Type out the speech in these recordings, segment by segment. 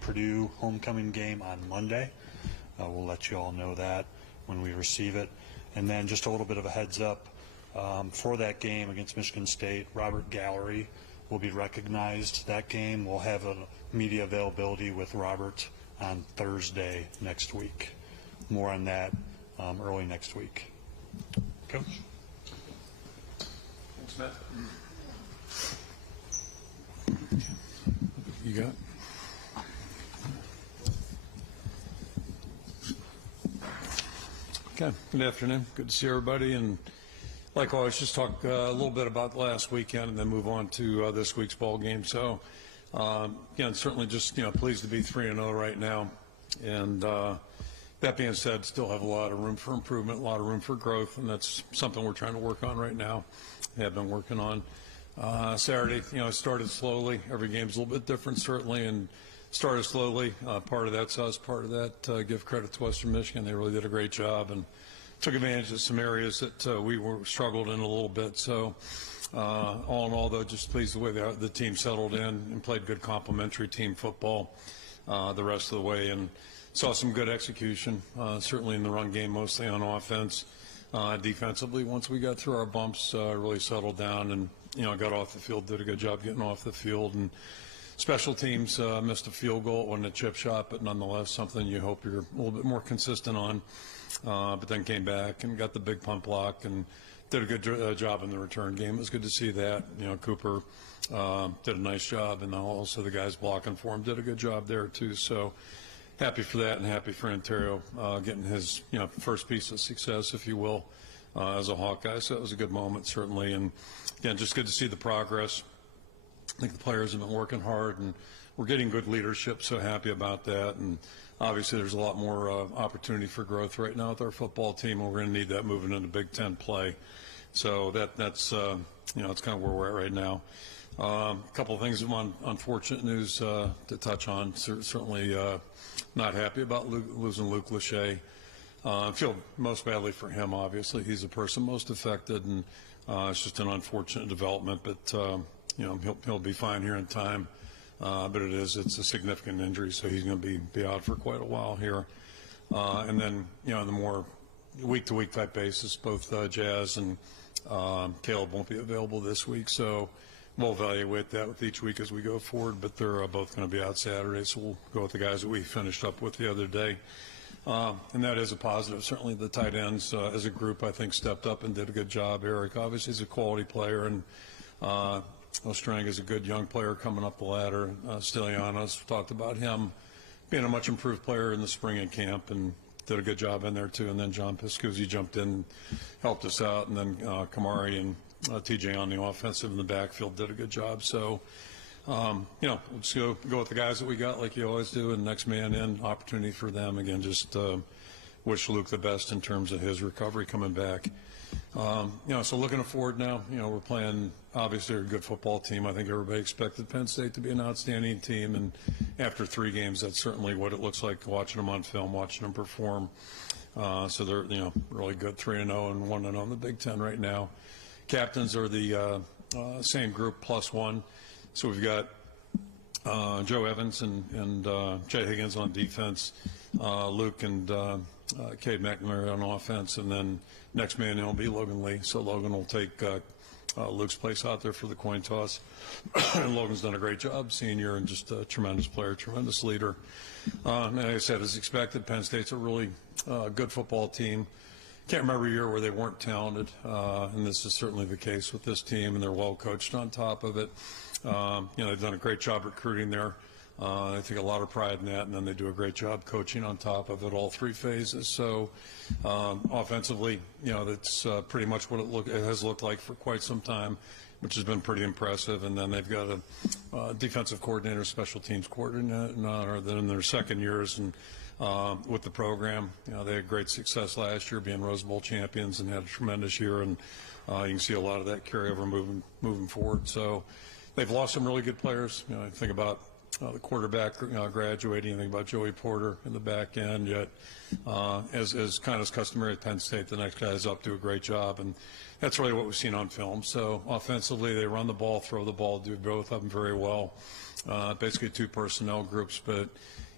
Purdue homecoming game on Monday. We'll let you all know that when we receive it. And then just a little bit of a heads up, for that game against Michigan State, Robert Gallery will be recognized that game. We'll have a media availability with Robert on Thursday next week. More on that early next week. Coach? Thanks, Matt. You got it. Okay, good afternoon. Good to see everybody. And like always, just talk a little bit about last weekend and then move on to this week's ball game. So, again, certainly just, pleased to be 3-0 right now. And that being said, still have a lot of room for improvement, a lot of room for growth, and that's something we're trying to work on right now. Have been working on. Saturday, it started slowly. Every game's a little bit different, certainly, and started slowly. Part of that's us, part of that, give credit to Western Michigan. They really did a great job and took advantage of some areas that we were struggled in a little bit. So all in all, though, just pleased the way the team settled in and played good complementary team football the rest of the way, and saw some good execution, certainly in the run game, mostly on offense. Defensively, once we got through our bumps, really settled down and, got off the field, did a good job getting off the field. And special teams missed a field goal, it wasn't a chip shot, but nonetheless something you hope you're a little bit more consistent on. But then came back and got the big punt block and did a good job in the return game. It was good to see that. Cooper did a nice job, and also the guys blocking for him did a good job there too. So happy for that, and happy for Ontario getting his first piece of success, if you will, as a Hawkeye. So that was a good moment, certainly. And again, just good to see the progress. I think the players have been working hard, and we're getting good leadership, so happy about that. And obviously there's a lot more opportunity for growth right now with our football team, and we're going to need that moving into Big Ten play. So that's it's kind of where we're at right now. A couple of things on unfortunate news to touch on. Certainly not happy about losing Luke Lachey. I feel most badly for him, obviously. He's the person most affected, and it's just an unfortunate development, but he'll be fine here in time. But it's a significant injury, so he's going to be out for quite a while here. And then, on the more week-to-week type basis, both Jazz and Caleb won't be available this week, so we'll evaluate that with each week as we go forward, but they're both going to be out Saturday, so we'll go with the guys that we finished up with the other day. And that is a positive. Certainly the tight ends as a group, I think, stepped up and did a good job. Eric obviously is a quality player, and Ostrang is a good young player coming up the ladder. Stylianos, talked about him being a much improved player in the spring in camp and did a good job in there too. And then John Piscuzzi jumped in, helped us out, and then Kamari and TJ on the offensive in the backfield did a good job. So, we'll just go with the guys that we got like you always do, and next man in, opportunity for them. Again, just wish Luke the best in terms of his recovery coming back. So looking forward now, we're playing, obviously, a good football team. I think everybody expected Penn State to be an outstanding team, and after 3 games, that's certainly what it looks like watching them on film, watching them perform. So they're, really good, 3-0 and 1-0 in the Big Ten right now. Captains are the same group, +1. So we've got Joe Evans and Jay Higgins on defense, Luke and Cade McNamara on offense, and then next man in will be Logan Lee. So Logan will take Luke's place out there for the coin toss. And Logan's done a great job, senior, and just a tremendous player, tremendous leader. And like I said, as expected, Penn State's a really good football team. Can't remember a year where they weren't talented, and this is certainly the case with this team, and they're well coached on top of it. They've done a great job recruiting there. I take a lot of pride in that, and then they do a great job coaching on top of it, all 3 phases. So offensively, that's pretty much what it has looked like for quite some time, which has been pretty impressive. And then they've got a defensive coordinator, special teams coordinator, that in their second years and with the program. They had great success last year, being Rose Bowl champions, and had a tremendous year, and you can see a lot of that carry over moving forward. So they've lost some really good players. I think about the quarterback graduating. I think about Joey Porter in the back end. Yet, as kind of customary at Penn State, the next guys up do a great job, and that's really what we've seen on film. So offensively, they run the ball, throw the ball, do both of them very well. basically two personnel groups, but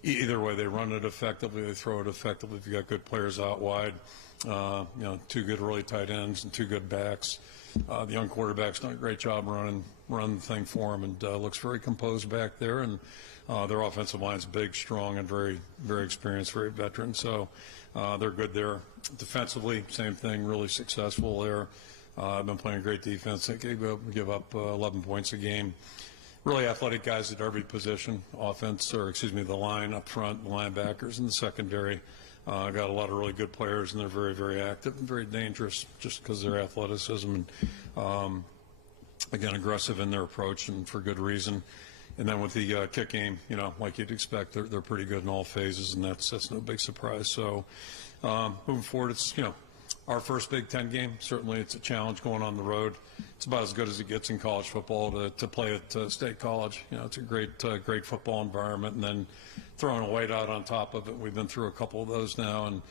either way, they run it effectively, they throw it effectively. If you got good players out wide, two good early tight ends and two good backs. The young quarterback's done a great job running the thing for him, and looks very composed back there. And their offensive line's big, strong, and very, very experienced, very veteran. So they're good there. Defensively, same thing, really successful there. I've been playing great defense. They give up 11 points a game. Really athletic guys at every position, the line up front, the linebackers, and the secondary. Got a lot of really good players, and they're very, very active and very dangerous just because of their athleticism and, again, aggressive in their approach and for good reason. And then with the kick game, like you'd expect, they're pretty good in all phases, and that's no big surprise. So moving forward, it's, our first Big Ten game. Certainly it's a challenge going on the road. It's about as good as it gets in college football to play at State College. It's a great football environment, and then throwing a Whiteout on top of it. We've been through a couple of those now, and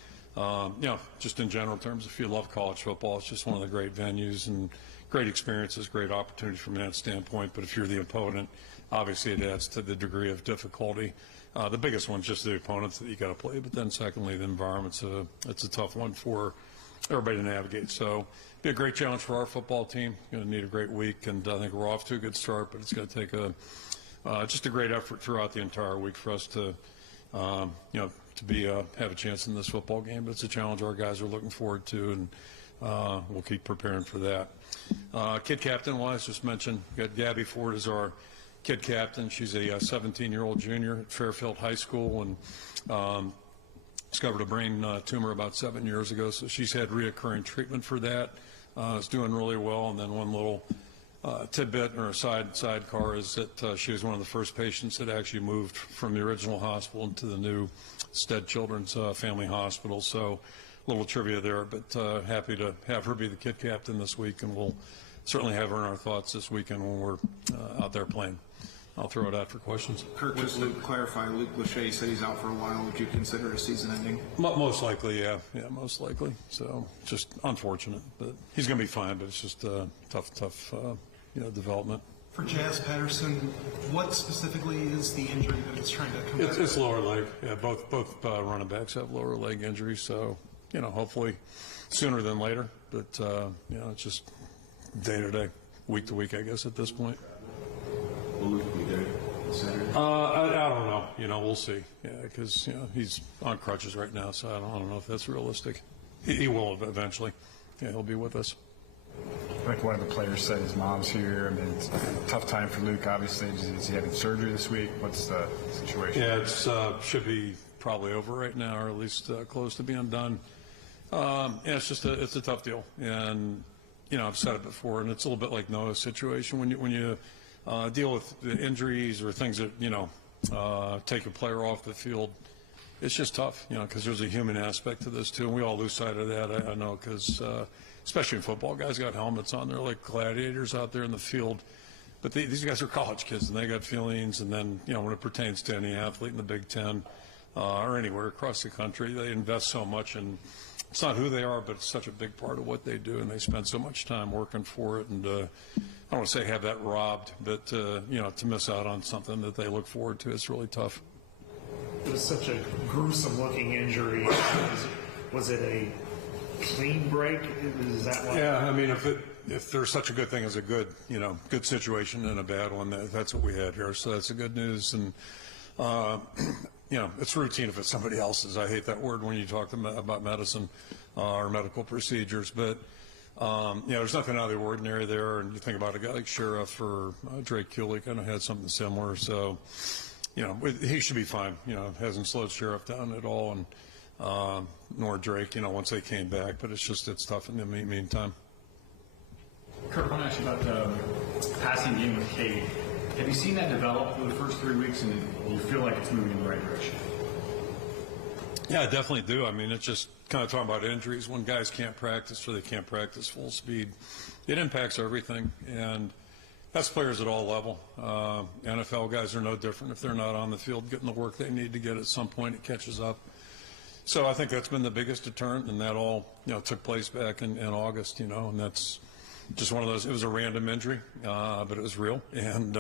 just in general terms, if you love college football, it's just one of the great venues and great experiences, great opportunities from that standpoint. But if you're the opponent, obviously it adds to the degree of difficulty. The biggest one's just the opponents that you got to play, but then secondly, the environment's it's a tough one for everybody to navigate. So be a great challenge for our football team. Going to need a great week, and I think we're off to a good start, but it's going to take just a great effort throughout the entire week for us to have a chance in this football game. But it's a challenge our guys are looking forward to, and we'll keep preparing for that. Kid captain wise, just mentioned, we got Gabby Ford as our kid captain. She's a 17-year-old junior at Fairfield High School, and discovered a brain tumor about 7 years ago, so she's had reoccurring treatment for that. It's doing really well. And then one little tidbit or sidecar is that she was one of the first patients that actually moved from the original hospital into the new Stead Children's Family Hospital. So a little trivia there, but happy to have her be the kid captain this week, and we'll certainly have her in our thoughts this weekend when we're out there playing. I'll throw it out for questions. Kirk, just to clarify, Luke Lachey said he's out for a while. Would you consider a season ending? Most likely, yeah. Yeah, most likely. So just unfortunate, but he's going to be fine, but it's just tough development. For Jazz Patterson, what specifically is the injury that it's trying to combat? It's lower leg. Yeah, both running backs have lower leg injuries, so, hopefully sooner than later. But, it's just day to day, week to week, I guess, at this point. Will Luke be there Saturday? I don't know. We'll see. Yeah, because he's on crutches right now, so I don't know if that's realistic. He will eventually. Yeah, he'll be with us. Like one of the players said, his mom's here. I mean, it's a tough time for Luke, obviously. Is he having surgery this week? What's the situation? Yeah, it should be probably over right now, or at least close to being done. It's a tough deal, and I've said it before, and it's a little bit like Noah's situation when you deal with the injuries or things that take a player off the field. It's just tough, because there's a human aspect to this too, and we all lose sight of that. I know, because especially in football, guys got helmets on. They're like gladiators out there in the field. But these guys are college kids, and they got feelings. And then, when it pertains to any athlete in the Big Ten or anywhere across the country, they invest so much. And it's not who they are, but it's such a big part of what they do, and they spend so much time working for it. And I don't want to say have that robbed, but, to miss out on something that they look forward to, it's really tough. It was such a gruesome-looking injury. Was it a clean break? Is that why? Yeah, I mean, if there's such a good thing as a good situation and a bad one, that's what we had here. So that's the good news. And it's routine if it's somebody else's. I hate that word when you talk about medicine or medical procedures, but there's nothing out of the ordinary there. And you think about a guy like Sheriff or Drake Kulik, kind of had something similar. So he should be fine. Hasn't slowed Sheriff down at all, and nor Drake, once they came back. But it's tough in the meantime. Kirk, I want to ask you about the passing game with Cade. Have you seen that develop for the first 3 weeks, and do you feel like it's moving in the right direction? Yeah, I definitely do. I mean, it's just kind of talking about injuries. When guys can't practice or they can't practice full speed, it impacts everything. And that's players at all level. NFL guys are no different. If they're not on the field getting the work they need to get, at some point it catches up. So I think that's been the biggest deterrent, and that all took place back in August, and that's just one of those. It was a random injury, but it was real, and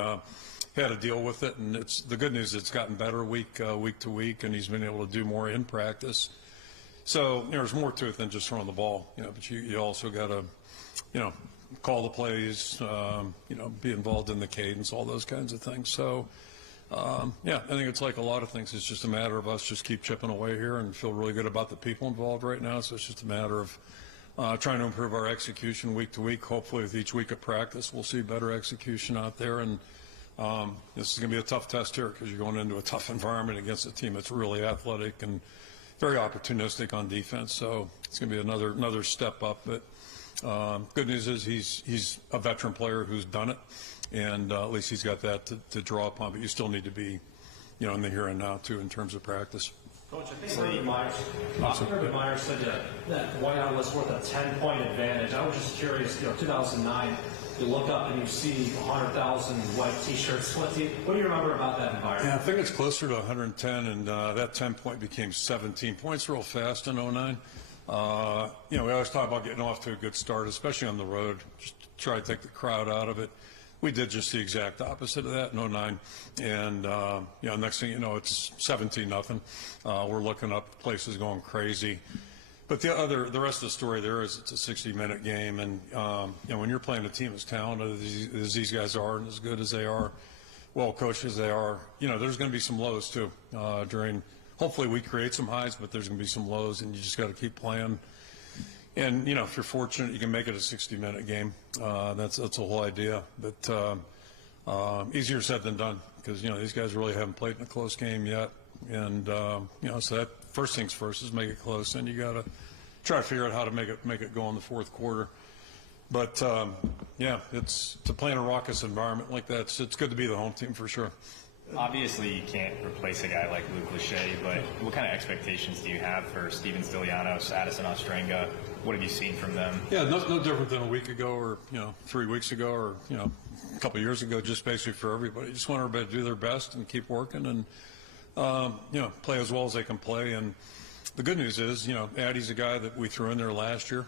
had to deal with it. And it's the good news; it's gotten better week to week, and he's been able to do more in practice. So there's more to it than just throwing the ball, but you also got to, call the plays, be involved in the cadence, all those kinds of things. So, I think it's like a lot of things. It's just a matter of us just keep chipping away here and feel really good about the people involved right now. So it's just a matter of trying to improve our execution week to week. Hopefully with each week of practice, we'll see better execution out there. And this is going to be a tough test here because you're going into a tough environment against a team that's really athletic and very opportunistic on defense. So it's going to be another step up. But good news is he's a veteran player who's done it, and at least he's got that to draw upon. But you still need to be, in the here and now too in terms of practice. Coach, I think Urban Meyer said that Whiteout was worth a 10-point advantage. I was just curious. 2009, you look up and you see 100,000 white T-shirts. What do you remember about that environment? Yeah, I think it's closer to 110, and that 10-point became 17 points real fast in 09. We always talk about getting off to a good start, especially on the road, just try to take the crowd out of it. We did just the exact opposite of that in 09, and next thing you know, it's 17-0. We're looking up, places going crazy. But the rest of the story there is it's a 60-minute game, and when you're playing a team as talented as these guys are and as good as they are, well coached as they are, there's going to be some lows too. Hopefully we create some highs, but there's going to be some lows, and you just got to keep playing. And if you're fortunate, you can make it a 60-minute game. That's the whole idea. But easier said than done because these guys really haven't played in a close game yet. And so that first things first is make it close, and you got to try to figure out how to make it go in the fourth quarter. But it's to play in a raucous environment like that. It's good to be the home team for sure. Obviously, you can't replace a guy like Luke Lachey, but what kind of expectations do you have for Steven Stilianos, Addison Ostrenga? What have you seen from them? Yeah, no different than a week ago or 3 weeks ago or a couple of years ago. Just basically for everybody, just want everybody to do their best and keep working and play as well as they can play. And the good news is, Addie's a guy that we threw in there last year,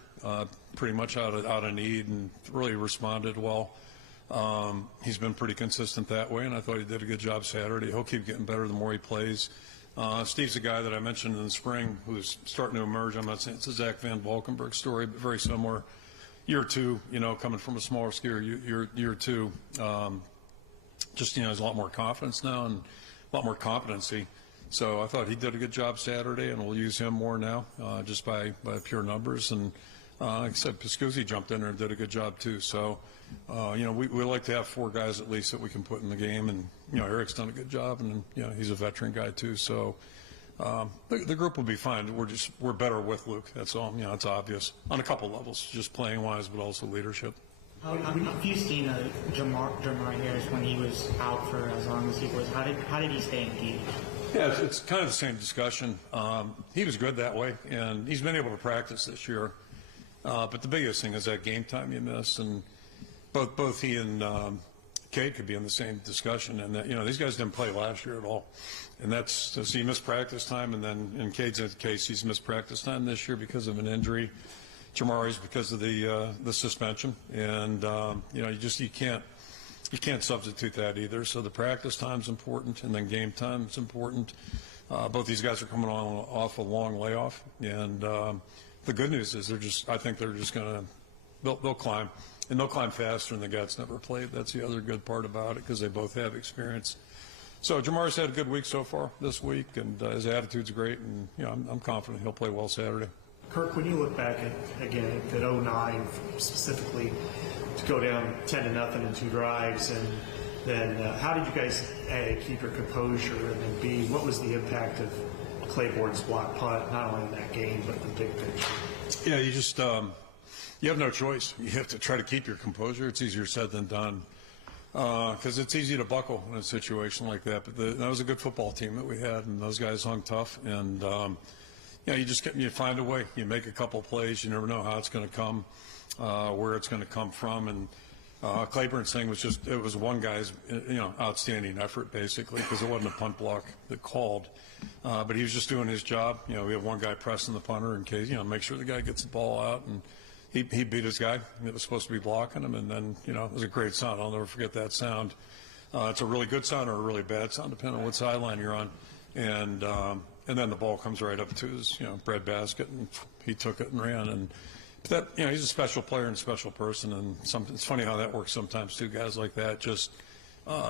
pretty much out of need and really responded well. He's been pretty consistent that way, and I thought he did a good job Saturday. He'll keep getting better the more he plays. Steve's a guy that I mentioned in the spring who's starting to emerge. I'm not saying it's a Zach Van Valkenburg story, but very similar. Year two, coming from a smaller skier, year two, just, has a lot more confidence now and a lot more competency. So I thought he did a good job Saturday, and we'll use him more now just by pure numbers. And like I said, Piscuzzi jumped in there and did a good job too. So, we like to have 4 guys at least that we can put in the game. And, Eric's done a good job, and, he's a veteran guy too. So the group will be fine. We're better with Luke. That's all. It's obvious on a couple levels, just playing wise, but also leadership. Have you seen Jamar Harris when he was out for as long as he was? How did he stay engaged? Yeah, it's kind of the same discussion. He was good that way, and he's been able to practice this year. But the biggest thing is that game time you miss, and both he and Cade could be in the same discussion. And that, these guys didn't play last year at all, and that's so he missed practice time, and then in Cade's case, he's missed practice time this year because of an injury. Jamari's because of the suspension, and you can't substitute that either. So the practice time's important, and then game time's important. Both these guys are coming off a long layoff, and the good news is I think they're just they'll climb, and they'll climb faster than the guys never played. That's the other good part about it because they both have experience. So Jamar's had a good week so far this week, and his attitude's great, and I'm confident he'll play well Saturday. Kirk, when you look back at 09 specifically, to go down 10-0 in 2 drives, and then how did you guys A, keep your composure, and then B, what was the impact of Claiborne's block punt, not only in that game but the big picture? Yeah, you just you have no choice. You have to try to keep your composure. It's easier said than done because it's easy to buckle in a situation like that. But that was a good football team that we had, and those guys hung tough. And you find a way. You make a couple plays. You never know how it's going to come, where it's going to come from. And Claiborne's thing was it was one guy's outstanding effort basically because it wasn't a punt block that called, but he was just doing his job. We have one guy pressing the punter in case make sure the guy gets the ball out, and he beat his guy that was supposed to be blocking him, and then it was a great sound. I'll never forget that sound. it's a really good sound or a really bad sound, depending on what sideline you're on. And then the ball comes right up to his, breadbasket, and he took it and ran. And that, he's a special player and a special person. And it's funny how that works sometimes too. Guys like that just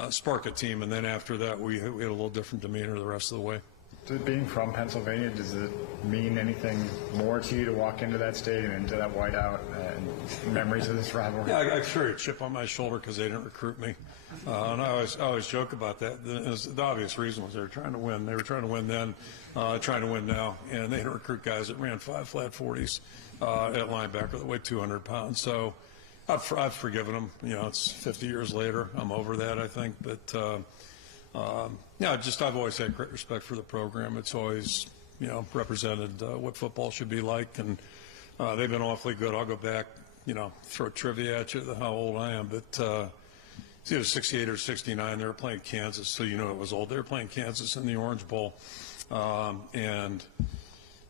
spark a team, and then after that, we had a little different demeanor the rest of the way. Being from Pennsylvania, does it mean anything more to you to walk into that stadium, into that whiteout, and memories of this rivalry? Yeah, I carry a chip on my shoulder because they didn't recruit me, and I always joke about that. The obvious reason was they were trying to win. They were trying to win then, trying to win now, and they didn't recruit guys that ran 5 flat 40s at linebacker that weighed 200 pounds. So I've forgiven them. It's 50 years later. I'm over that, I think, but. I've always had great respect for the program. It's always, represented what football should be like, and they've been awfully good. I'll go back, throw trivia at you, how old I am, but it's either 68 or 69. They were playing Kansas, so it was old. They were playing Kansas in the Orange Bowl, and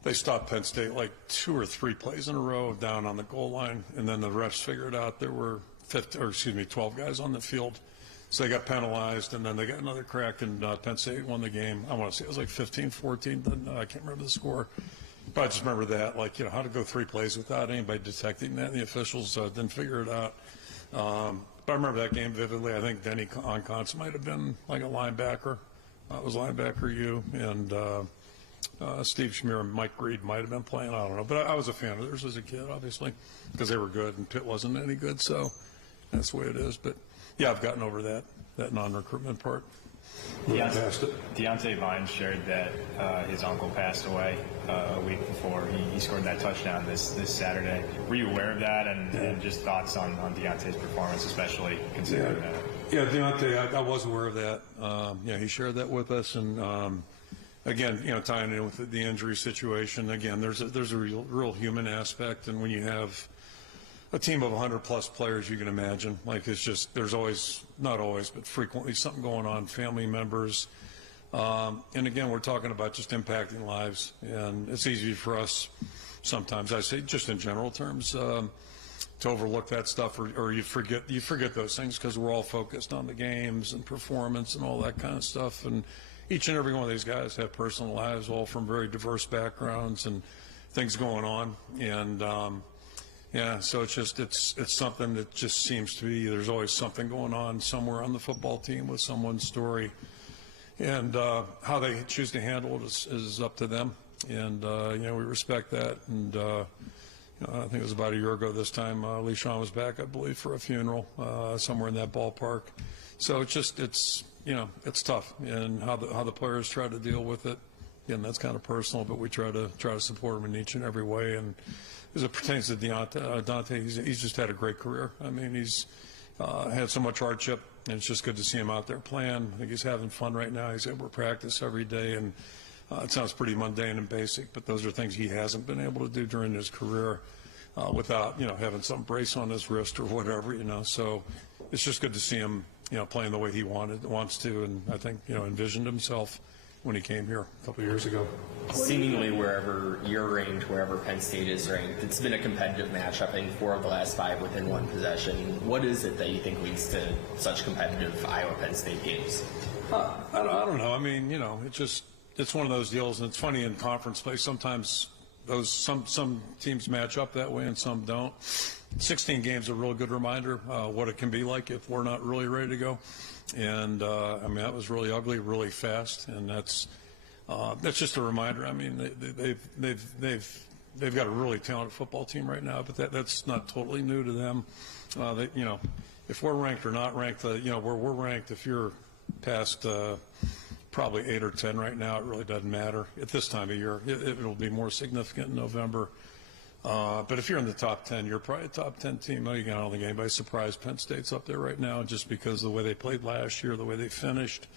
they stopped Penn State like 2 or 3 plays in a row down on the goal line, and then the refs figured out there were 12 guys on the field. So they got penalized, and then they got another crack, and Penn State won the game. I want to say it was like 15-14. I can't remember the score. But I just remember that, how to go 3 plays without anybody detecting that, and the officials didn't figure it out. But I remember that game vividly. I think Denny Onconce might have been like a linebacker. It was linebacker U, and Steve Schmier and Mike Reed might have been playing. I don't know. But I was a fan of theirs as a kid, obviously, because they were good, and Pitt wasn't any good. So that's the way it is. But yeah, I've gotten over that non-recruitment part. Deontay Vines shared that his uncle passed away a week before he scored that touchdown this Saturday. Were you aware of that, and just thoughts on Deontay's performance, especially considering that? Yeah, Deontay, I was aware of that. He shared that with us, and again, tying in with the injury situation. Again, there's a real human aspect, and when you have a team of 100-plus players, you can imagine. There's always, not always, but frequently something going on, family members. And again, we're talking about just impacting lives. And it's easy for us sometimes, I say just in general terms, to overlook that stuff, or you forget those things because we're all focused on the games and performance and all that kind of stuff. And each and every one of these guys have personal lives, all from very diverse backgrounds and things going on. And, so it's something that just seems to be, there's always something going on somewhere on the football team with someone's story. And how they choose to handle it is up to them. And, we respect that. And, I think it was about a year ago this time, Lee Sean was back, I believe, for a funeral somewhere in that ballpark. So it's tough. And how the players try to deal with it, again, that's kind of personal, but we try to support them in each and every way. And as it pertains to Dante, he's just had a great career. I mean, he's had so much hardship, and it's just good to see him out there playing. I think he's having fun right now. He's able to practice every day, and it sounds pretty mundane and basic, but those are things he hasn't been able to do during his career without, having some brace on his wrist or whatever, So it's just good to see him, playing the way he wants to, and I think, envisioned himself when he came here a couple of years ago. Seemingly wherever you're ranked, wherever Penn State is ranked, it's been a competitive matchup. I think 4 of the last 5 within one possession. What is it that you think leads to such competitive Iowa-Penn State games? I don't know. I mean, it's one of those deals, and it's funny in conference play. Sometimes some teams match up that way and some don't. 16 games are a real good reminder what it can be like if we're not really ready to go. And that was really ugly, really fast, and that's just a reminder. I mean, they've got a really talented football team right now, but that's not totally new to them. If we're ranked or not ranked, where we're ranked, if you're past probably 8 or 10 right now, it really doesn't matter at this time of year. It'll be more significant in November. But if you're in the top 10, you're probably a top 10 team. I don't think anybody's surprised Penn State's up there right now just because of the way they played last year, the way they finished.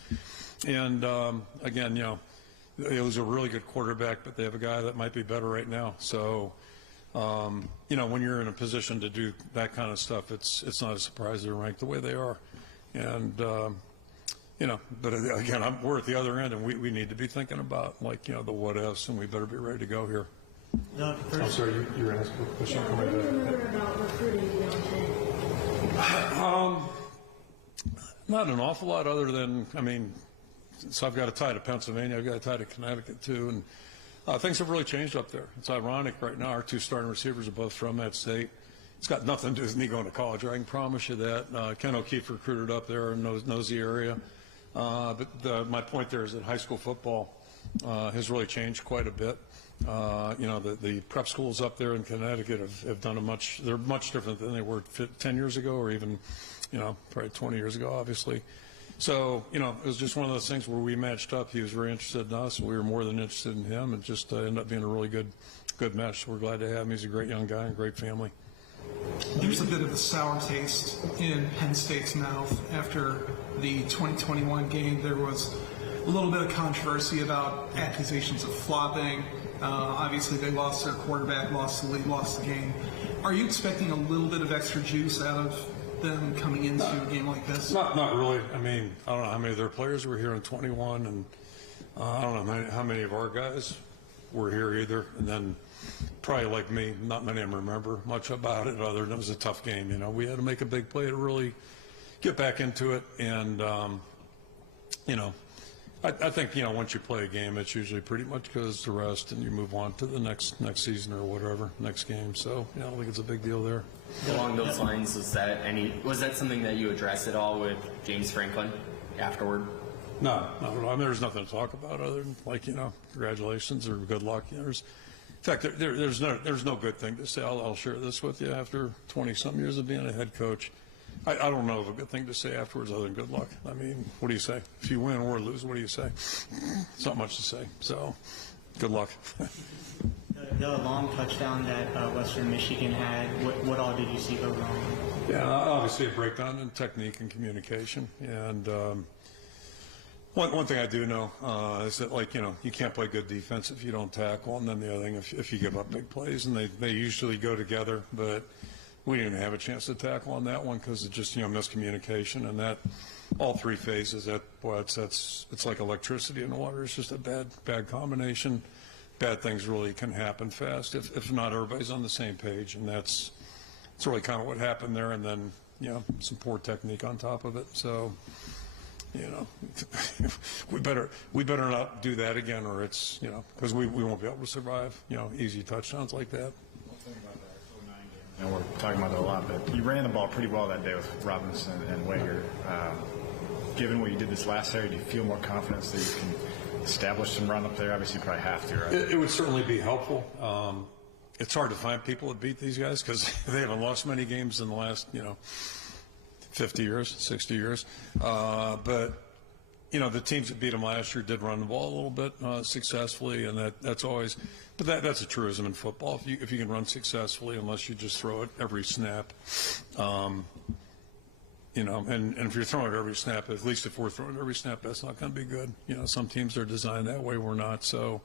And, again, it was a really good quarterback, but they have a guy that might be better right now. So, when you're in a position to do that kind of stuff, it's not a surprise they're ranked the way they are. And, but again, we're at the other end, and we need to be thinking about, the what ifs, and we better be ready to go here. I'm sorry, you were asking a question. Yeah, what do you remember about recruiting Deontay? Not an awful lot, other than, I mean, so I've got a tie to Pennsylvania, I've got a tie to Connecticut too, and things have really changed up there. It's ironic right now, our two starting receivers are both from that state. It's got nothing to do with me going to college, I can promise you that. Ken O'Keefe recruited up there and knows the area. But my point there is that high school football has really changed quite a bit. You know, the prep schools up there in Connecticut have done they're much different than they were 10 years ago, or even, you know, probably 20 years ago, obviously. So, you know, it was just one of those things where we matched up. He was very interested in us, and we were more than interested in him, and just ended up being a really good match. So we're glad to have him. He's a great young guy and great family. There's a bit of a sour taste in Penn State's mouth after the 2021 game. There was a little bit of controversy about accusations of flopping. Obviously, they lost their quarterback, lost the lead, lost the game. Are you expecting a little bit of extra juice out of them coming into a game like this? Not really. I mean, I don't know how many of their players were here in 21, and I don't know how many of our guys were here either. And then probably like me, not many of them remember much about it other than it was a tough game. You know, we had to make a big play to really get back into it. And, you know, I think, you know, once you play a game, it's usually pretty much goes to rest and you move on to the next season or whatever, next game. So, yeah, I don't think it's a big deal there. Along those lines, was that something that you addressed at all with James Franklin afterward? No, I mean, there's nothing to talk about other than, like, you know, congratulations or good luck. You know, in fact, there's no good thing to say. I'll share this with you. After 20-some years of being a head coach, I don't know of a good thing to say afterwards other than good luck. I mean, what do you say? If you win or lose, what do you say? It's not much to say. So, good luck. The long touchdown that Western Michigan had, what all did you see go wrong? Yeah, obviously a breakdown in technique and communication. And one thing I do know is that, like, you know, you can't play good defense if you don't tackle. And then the other thing, if you give up big plays, and they usually go together. But we didn't have a chance to tackle on that one because of just, you know, miscommunication. And that all three phases, it's like electricity in the water. It's just a bad combination. Bad things really can happen fast if not everybody's on the same page, and that's really kind of what happened there. And then, you know, some poor technique on top of it. So, you know, we better not do that again, or it's, you know, because we won't be able to survive, you know, easy touchdowns like that. And we're talking about it a lot, but you ran the ball pretty well that day with Robinson and Wager. Given what you did this last Saturday, do you feel more confidence that you can establish some run up there? Obviously, you probably have to, right? It would certainly be helpful. It's hard to find people that beat these guys because they haven't lost many games in the last, you know, 50 years, 60 years. But, you know, the teams that beat them last year did run the ball a little bit successfully, and that's always – but that's a truism in football. If you can run successfully, unless you just throw it every snap, you know, and if you're throwing it every snap, at least if we're throwing it every snap, that's not going to be good. You know, some teams are designed that way, we're not. So,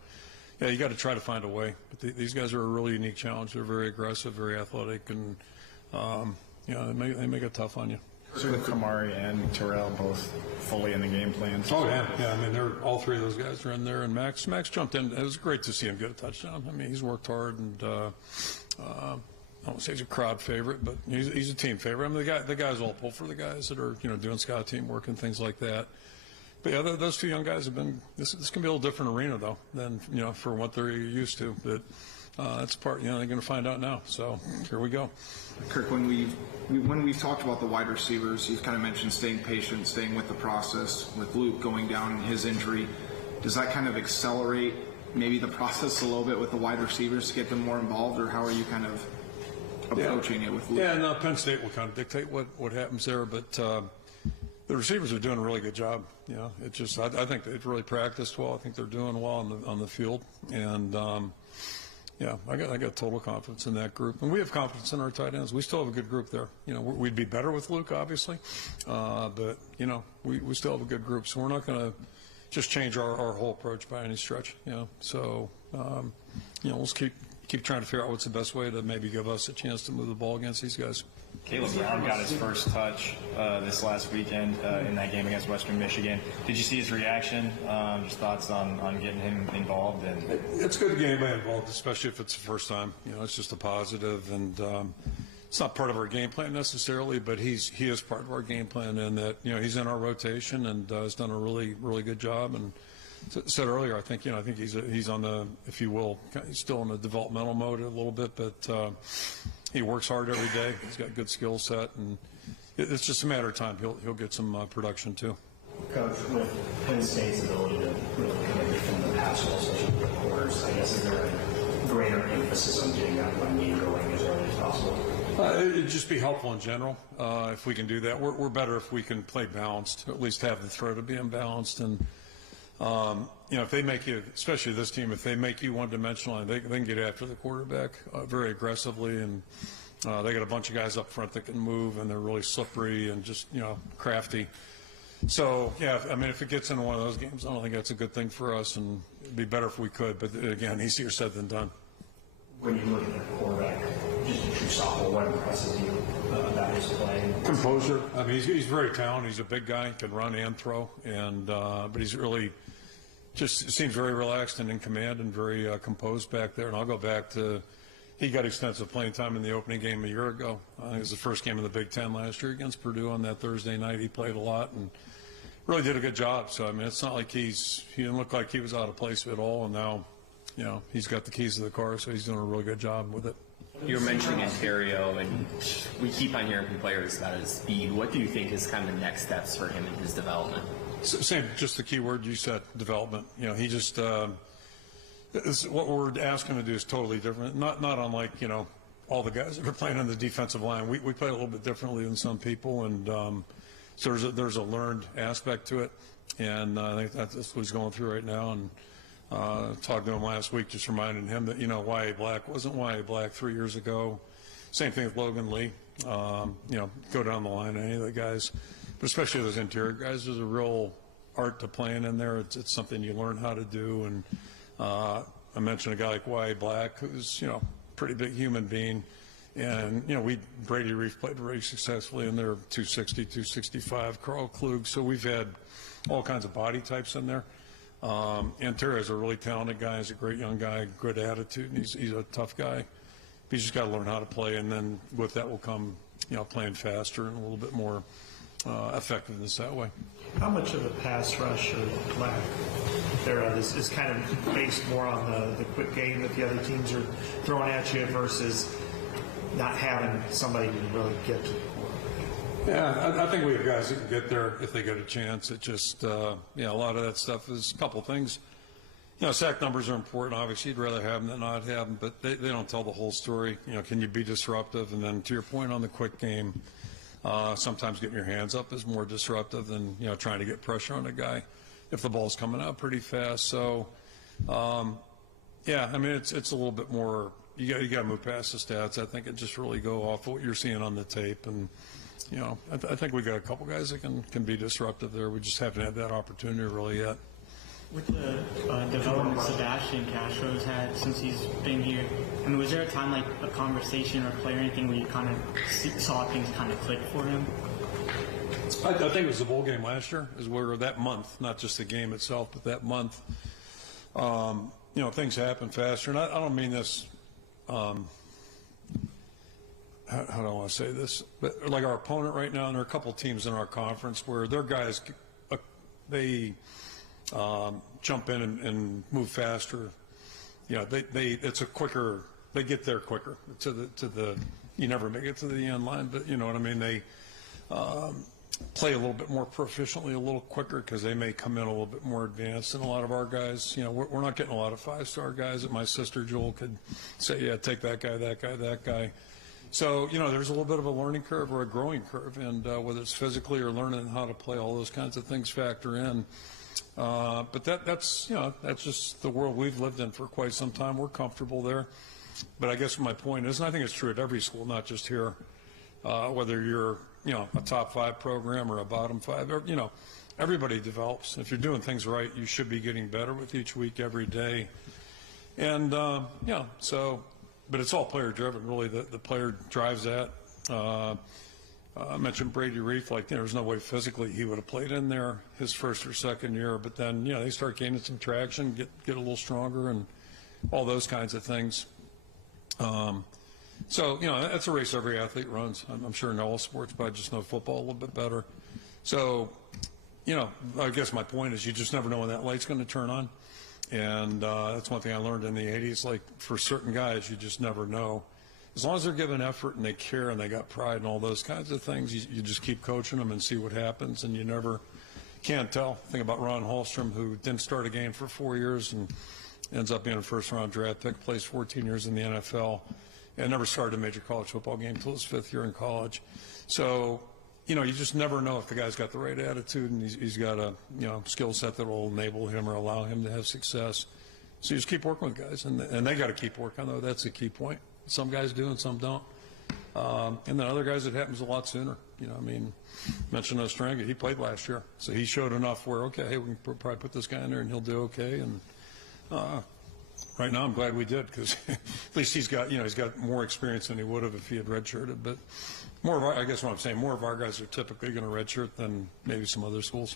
yeah, you got to try to find a way. But these guys are a really unique challenge. They're very aggressive, very athletic, and, you know, they make it tough on you. So Kamari and Terrell both fully in the game plan. Oh, yeah. I mean, all three of those guys are in there, and Max jumped in. It was great to see him get a touchdown. I mean, he's worked hard, and I won't say he's a crowd favorite, but he's a team favorite. I mean, the guys all pull for the guys that are, you know, doing scout team work and things like that. But yeah, those two young guys have been. This can be a little different arena though than, you know, for what they're used to. But that's part. You know, they're going to find out now. So here we go. Kirk, when we've talked about the wide receivers, you've kind of mentioned staying patient, staying with the process. With Luke going down and his injury, does that kind of accelerate maybe the process a little bit with the wide receivers to get them more involved, or how are you kind of approaching it with Luke? Yeah, no, Penn State will kind of dictate what happens there, but the receivers are doing a really good job. You know, it just I think they've really practiced well. I think they're doing well on the field, and yeah, I got total confidence in that group, and we have confidence in our tight ends. We still have a good group there. You know, we'd be better with Luke, obviously, but you know, we still have a good group, so we're not going to just change our whole approach by any stretch. You know, so you know, let's keep trying to figure out what's the best way to maybe give us a chance to move the ball against these guys. Caleb Brown got his first touch this last weekend in that game against Western Michigan. Did you see his reaction? Just thoughts on getting him involved? And it's good to get anybody involved, especially if it's the first time. You know, it's just a positive. And it's not part of our game plan necessarily, but he is part of our game plan, in that, you know, he's in our rotation and has done a really good job. And said earlier, I think he's on the, if you will, he's still in the developmental mode a little bit, but he works hard every day. He's got a good skill set, and it's just a matter of time. He'll get some production too. Coach, with Penn State's ability to really kind of defend the pass rush, especially in the quarters, I guess, is there a greater emphasis on getting that run game going as early as possible? It'd just be helpful in general if we can do that. We're better if we can play balanced, at least have the threat of being balanced. And you know, if they make you, especially this team, if they make you one-dimensional, they can get after the quarterback very aggressively, and they got a bunch of guys up front that can move, and they're really slippery and just, you know, crafty. So yeah, I mean, if it gets into one of those games, I don't think that's a good thing for us, and it'd be better if we could. But again, easier said than done. When you look at the quarterback, just a true sophomore, what impresses you about his play? Composure. I mean, he's very talented. He's a big guy, can run and throw, and but he's really just seems very relaxed and in command and very composed back there. And I'll go back to, he got extensive playing time in the opening game a year ago. I think it was the first game in the Big Ten last year against Purdue on that Thursday night. He played a lot and really did a good job. So I mean, it's not like he didn't look like he was out of place at all. And now, you know, he's got the keys to the car, so he's doing a really good job with it. You were mentioning Ontario, and we keep on hearing from players about his speed. What do you think is kind of the next steps for him in his development? Same, just the key word you said, development. You know, he just what we're asking him to do is totally different. Not unlike, you know, all the guys that are playing on the defensive line. We play a little bit differently than some people, and so there's a learned aspect to it, and I think that's what he's going through right now. And talked to him last week, just reminding him that, you know, Y.A. Black wasn't Y.A. Black 3 years ago. Same thing with Logan Lee. You know, go down the line, any of the guys, but especially those interior guys. There's a real art to playing in there. It's something you learn how to do. And I mentioned a guy like Y.A. Black, who's, you know, pretty big human being. And, you know, Brady Reef played very successfully in there, 260, 265, Carl Klug. So we've had all kinds of body types in there. And Terry's a really talented guy. He's a great young guy, good attitude, and he's a tough guy. He's just got to learn how to play, and then with that will come, you know, playing faster and a little bit more effectiveness that way. How much of the pass rush or lack thereof is kind of based more on the quick game that the other teams are throwing at you versus not having somebody to really get to the quarterback? Yeah, I think we have guys that can get there if they get a chance. It just, yeah, a lot of that stuff is a couple things. You know, sack numbers are important. Obviously, you'd rather have them than not have them, but they don't tell the whole story. You know, can you be disruptive? And then to your point on the quick game, sometimes getting your hands up is more disruptive than, you know, trying to get pressure on a guy if the ball's coming out pretty fast. So, yeah, I mean, it's a little bit more, you got to move past the stats. I think it just really go off what you're seeing on the tape. And, you know, I think we got a couple guys that can be disruptive there. We just haven't had that opportunity really yet. With the development Sebastian Castro's had since he's been here, I mean, was there a time, like a conversation or play or anything where you kind of saw things kind of click for him? I think it was the bowl game last year, is where that month, not just the game itself, but that month, you know, things happen faster. And I don't mean this, how do I want to say this? But like our opponent right now, and there are a couple teams in our conference where their guys, they jump in and move faster. You know, it's a quicker, they get there quicker to the, you never make it to the end line, but you know what I mean? They play a little bit more proficiently, a little quicker, because they may come in a little bit more advanced than a lot of our guys. You know, we're not getting a lot of 5-star guys that my sister Jewel could say, yeah, take that guy, that guy, that guy. So, you know, there's a little bit of a learning curve or a growing curve, and whether it's physically or learning how to play, all those kinds of things factor in. But that's, you know, that's just the world we've lived in for quite some time. We're comfortable there. But I guess my point is, and I think it's true at every school, not just here, whether you're, you know, a top 5 program or a bottom 5, you know, everybody develops. If you're doing things right, you should be getting better with each week, every day. And, yeah, so, but it's all player driven, really. The player drives that. I mentioned Brady Reef, like, there's no way physically he would have played in there his first or second year, but then, you know, they start gaining some traction, get a little stronger, and all those kinds of things. So, that's a race every athlete runs. I'm sure in all sports, but I just know football a little bit better. So, I guess my point is you just never know when that light's going to turn on. And that's one thing I learned in the 80s. Like, for certain guys, you just never know. As long as they're giving effort and they care and they got pride and all those kinds of things, you just keep coaching them and see what happens, and you never can't tell. Think about Ron Hallstrom, who didn't start a game for 4 years and ends up being a first-round draft pick, plays 14 years in the NFL, and never started a major college football game until his 5th year in college. So, you just never know if the guy's got the right attitude and he's got a skill set that will enable him or allow him to have success. So you just keep working with guys, and they got to keep working, though. That's the key point. Some guys do and some don't. And then other guys, it happens a lot sooner. Mentioned Ostranga, he played last year. So he showed enough where, okay, hey, we can probably put this guy in there and he'll do okay. And right now I'm glad we did, because at least he's got more experience than he would have if he had redshirted. But I guess what I'm saying, more of our guys are typically going to redshirt than maybe some other schools.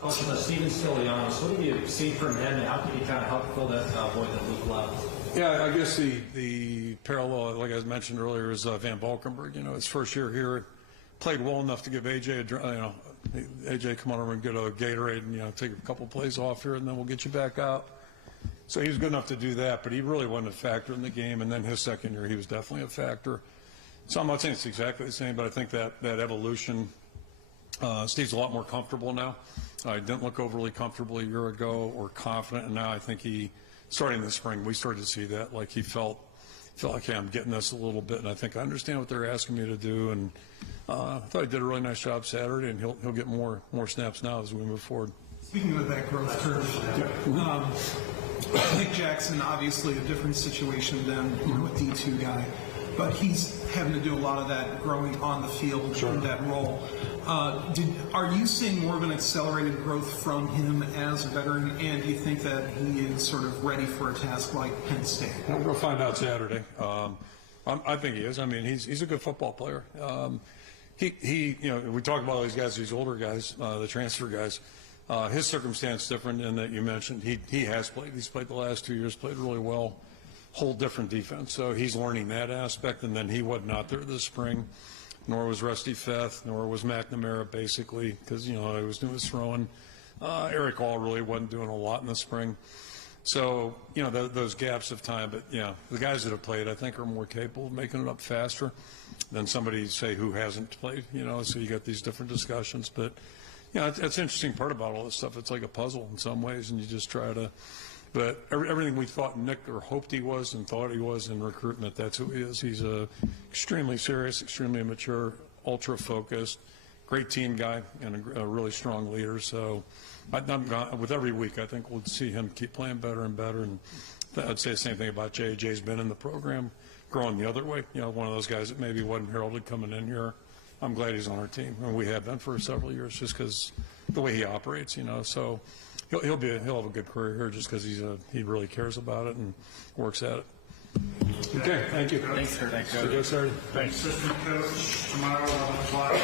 Coach, Steven Stilianos, what have you seen from him, and how can he kind of help fill that void that Luke left? Yeah, I guess the parallel, like I mentioned earlier, is Van Valkenburg. His first year here, played well enough to give AJ AJ, come on over and get a Gatorade and take a couple plays off here, and then we'll get you back out. So he was good enough to do that, but he really wasn't a factor in the game. And then his second year, he was definitely a factor. So I'm not saying it's exactly the same, but I think that evolution. Steve's a lot more comfortable now. He didn't look overly comfortable a year ago or confident, and now I think starting this spring, we started to see that. Like, he felt like, hey, I'm getting this a little bit, and I think I understand what they're asking me to do. And I thought he did a really nice job Saturday, and he'll get more snaps now as we move forward. Speaking of that growth curve, Nick Jackson, obviously a different situation than a D2 guy, but he's having to do a lot of that growing on the field in that role. Are you seeing more of an accelerated growth from him as a veteran, and do you think that he is sort of ready for a task like Penn State? We'll find out Saturday. I think he is. I mean, he's a good football player. We talk about all these guys, these older guys, the transfer guys. His circumstance different in that you mentioned he has played. He's played the last 2 years, played really well. Whole different defense. So he's learning that aspect, and then he wasn't out there this spring, nor was Rusty Feth, nor was McNamara, basically, because, he was doing his throwing. Eric Hall really wasn't doing a lot in the spring. So, those gaps of time. But, the guys that have played, I think, are more capable of making it up faster than somebody, say, who hasn't played, so you got these different discussions. But, that's the interesting part about all this stuff. It's like a puzzle in some ways, and you just try to – but everything we thought Nick or hoped he was and thought he was in recruitment, that's who he is. He's extremely serious, extremely mature, ultra-focused, great team guy, and a really strong leader. So with every week, I think we'll see him keep playing better and better. And I'd say the same thing about Jay. Jay's been in the program, growing the other way. One of those guys that maybe wasn't heralded coming in here. I'm glad he's on our team, and we have been for several years just because the way he operates, So he'll have a good career here just because he really cares about it and works at it. Okay, thank you. Thanks, Kurt. Thanks, Good job, Saturday. Thanks. Assistant coach tomorrow, 11 o'clock.